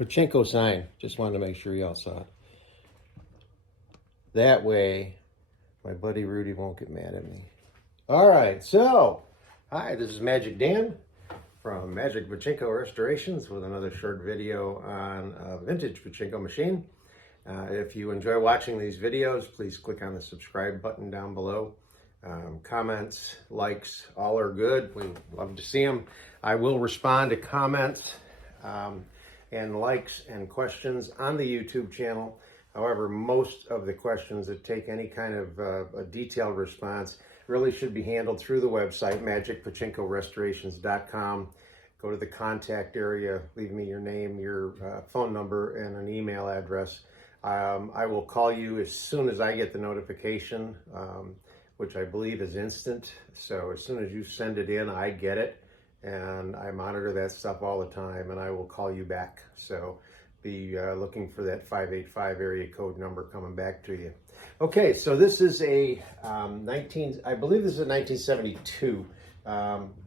pachinko sign. Just wanted to make sure y'all saw it. That way, my buddy Rudy won't get mad at me. All right, so, hi, this is Magic Dan from Magic Pachinko Restorations with another short video on a vintage pachinko machine. If you enjoy watching these videos, please click on the subscribe button down below. Comments, likes, all are good. We love to see them. I will respond to comments and likes and questions on the YouTube channel. However, most of the questions that take any kind of a detailed response really should be handled through the website, magicpachinkorestorations.com. Go to the contact area, leave me your name, your phone number, and an email address. I will call you as soon as I get the notification, which I believe is instant. So as soon as you send it in, I get it, and I monitor that stuff all the time, and I will call you back. So be looking for that 585 area code number coming back to you. Okay, so this is a I believe this is a 1972.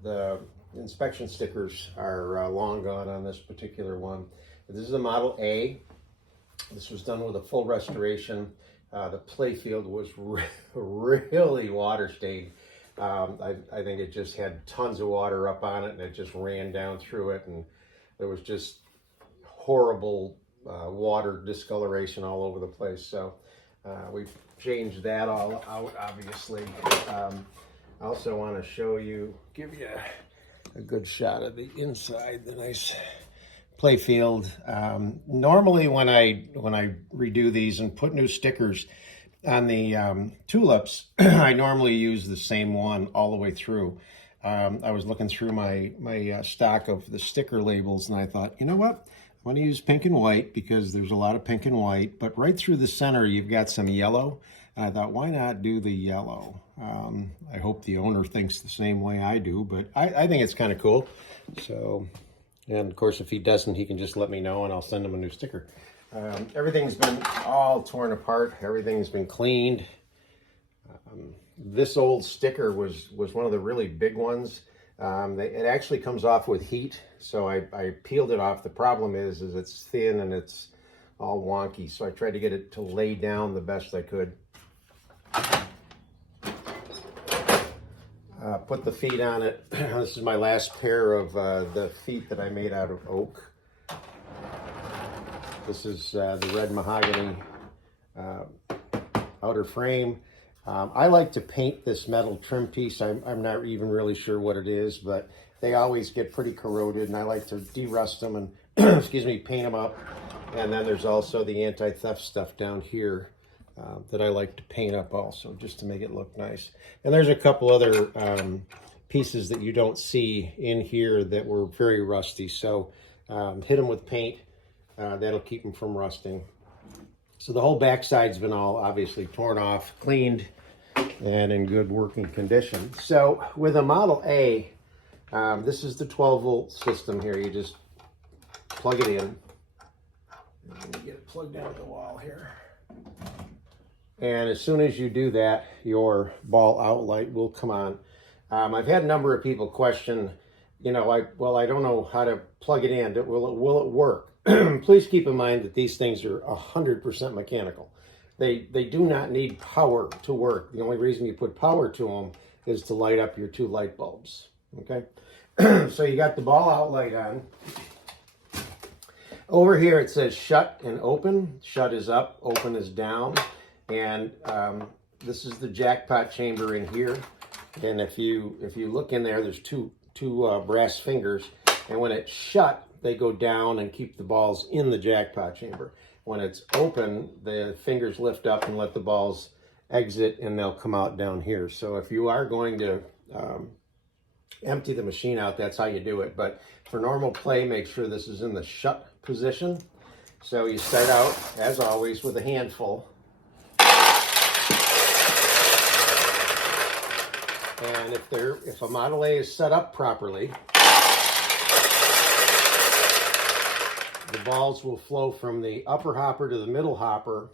The inspection stickers are long gone on this particular one. This is a Model A. This was done with a full restoration. The playfield was really water stained. I think it just had tons of water up on it, and it just ran down through it, and there was just horrible water discoloration all over the place. So we've changed that all out, obviously. I also want to show you, give you a good shot of the inside, the nice playfield. Normally when I redo these and put new stickers on the tulips, I normally use the same one all the way through. I was looking through my stock of the sticker labels, and I thought, you know what? I'm going to use pink and white because there's a lot of pink and white, but right through the center you've got some yellow. I thought, why not do the yellow? I hope the owner thinks the same way I do, but I think it's kind of cool. So, and of course, if he doesn't, he can just let me know and I'll send him a new sticker. Everything's been all torn apart. Everything's been cleaned. This old sticker was one of the really big ones. It actually comes off with heat, so I peeled it off. The problem is it's thin and it's all wonky, so I tried to get it to lay down the best I could. Put the feet on it. This is my last pair of the feet that I made out of oak. This is the red mahogany outer frame. I like to paint this metal trim piece. I'm not even really sure what it is, but they always get pretty corroded, and I like to de-rust them and excuse me, paint them up. And then there's also the anti-theft stuff down here that I like to paint up also, just to make it look nice. And there's a couple other pieces that you don't see in here that were very rusty. So hit them with paint. That'll keep them from rusting. So the whole backside's been all obviously torn off, cleaned, and in good working condition. So with a Model A, this is the 12-volt system here. You just plug it in. Let me get it plugged into the wall here. And as soon as you do that, your ball out light will come on. I've had a number of people question, you know, I don't know how to plug it in. Will it work? Please keep in mind that these things are 100% mechanical. They do not need power to work. The only reason you put power to them is to light up your two light bulbs, okay? So you got the ball out light on. Over here it says shut and open. Shut is up, open is down. And this is the jackpot chamber in here. And if you look in there, there's two brass fingers. And when it's shut, they go down and keep the balls in the jackpot chamber. When it's open, the fingers lift up and let the balls exit, and they'll come out down here. So if you are going to empty the machine out, that's how you do it. But for normal play, make sure this is in the shut position. So you start out, as always, with a handful. And if a Model A is set up properly, the balls will flow from the upper hopper to the middle hopper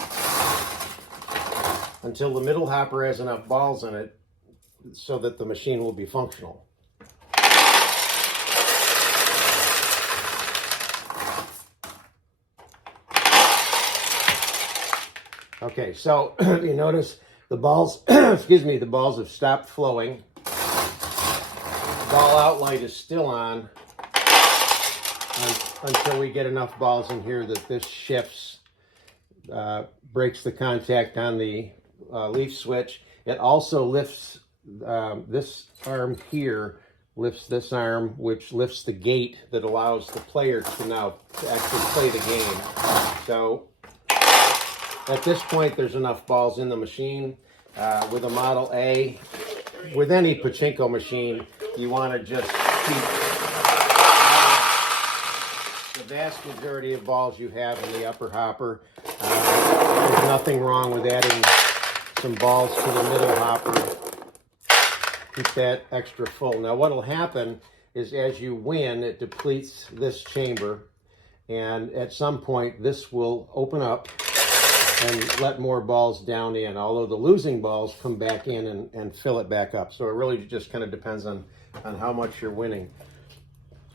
until the middle hopper has enough balls in it so that the machine will be functional. Okay, so you notice the balls, excuse me, the balls have stopped flowing. Ball outlight is still on until we get enough balls in here that this shifts, breaks the contact on the leaf switch. It also lifts this arm here, lifts this arm, which lifts the gate that allows the player to now actually play the game. So at this point, there's enough balls in the machine. With a Model A, with any pachinko machine, you want to just keep the vast majority of balls you have in the upper hopper. There's nothing wrong with adding some balls to the middle hopper. Keep that extra full. Now what will happen is as you win, it depletes this chamber, and at some point this will open up and let more balls down in, although the losing balls come back in and fill it back up. So it really just kind of depends on how much you're winning.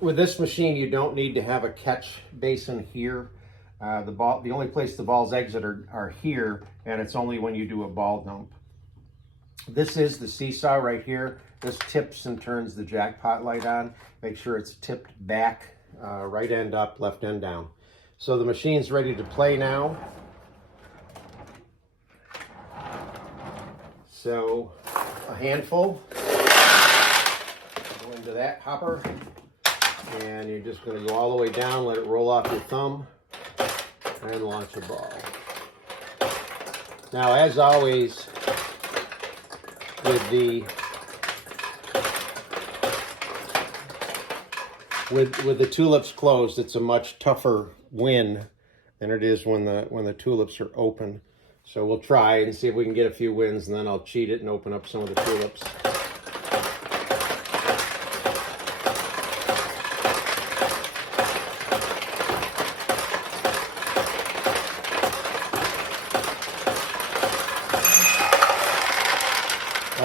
With this machine, you don't need to have a catch basin here. The only place the balls exit are here, and it's only when you do a ball dump. This is the seesaw right here. This tips and turns the jackpot light on. Make sure it's tipped back, right end up, left end down. So the machine's ready to play now. So a handful, go into that hopper, and you're just going to go all the way down, let it roll off your thumb, and launch a ball. Now, as always, with the tulips closed, it's a much tougher win than it is when the tulips are open. So we'll try and see if we can get a few wins, and then I'll cheat it and open up some of the tulips.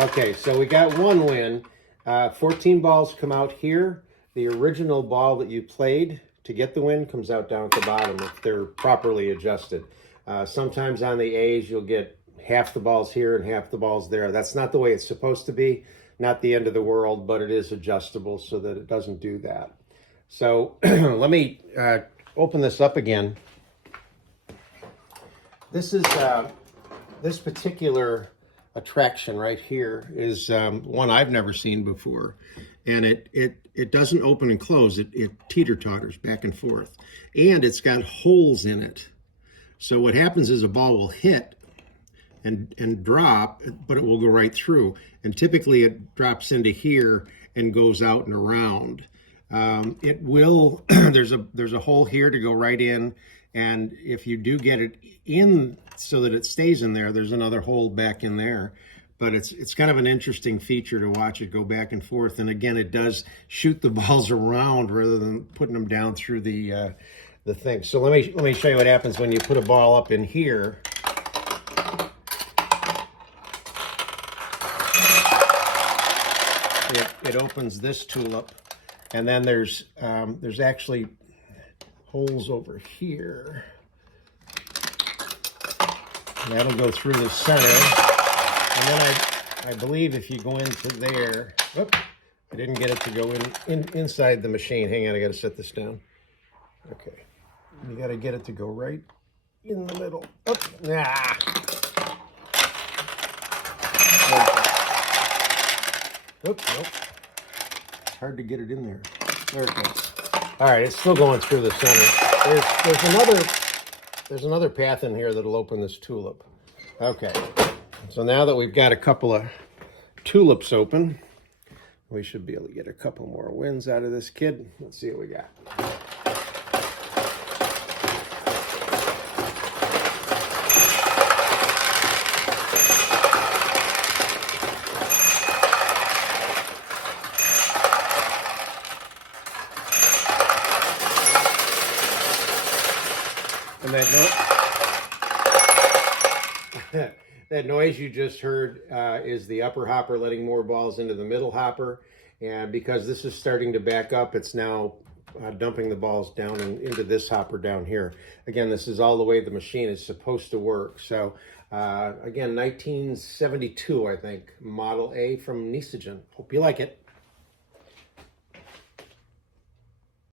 Okay, so we got one win. 14 balls come out here. The original ball that you played to get the win comes out down at the bottom if they're properly adjusted. Sometimes on the A's, you'll get half the balls here and half the balls there. That's not the way it's supposed to be. Not the end of the world, but it is adjustable so that it doesn't do that. So let me open this up again. This is this particular attraction right here is one I've never seen before, and it doesn't open and close. It teeter-totters back and forth, and it's got holes in it. So what happens is a ball will hit and drop, but it will go right through. And typically it drops into here and goes out and around. It will, there's a hole here to go right in. And if you do get it in so that it stays in there, there's another hole back in there. But it's kind of an interesting feature to watch it go back and forth. And again, it does shoot the balls around rather than putting them down through the thing. So let me show you what happens when you put a ball up in here. It opens this tulip, and then there's actually holes over here. And that'll go through the center. And then I believe if you go into there, whoop, I didn't get it to go inside the machine. Hang on, I got to set this down. Okay. You got to get it to go right in the middle. Oh, nah. Oops, nope. It's hard to get it in there. There it goes. All right, it's still going through the center. There's another path in here that'll open this tulip. Okay. So now that we've got a couple of tulips open, we should be able to get a couple more wins out of this kid. Let's see what we got. And that noise you just heard is the upper hopper letting more balls into the middle hopper. And because this is starting to back up, it's now dumping the balls down into this hopper down here. Again, this is all the way the machine is supposed to work. So again, 1972, I think, Model A from Nishijin. Hope you like it.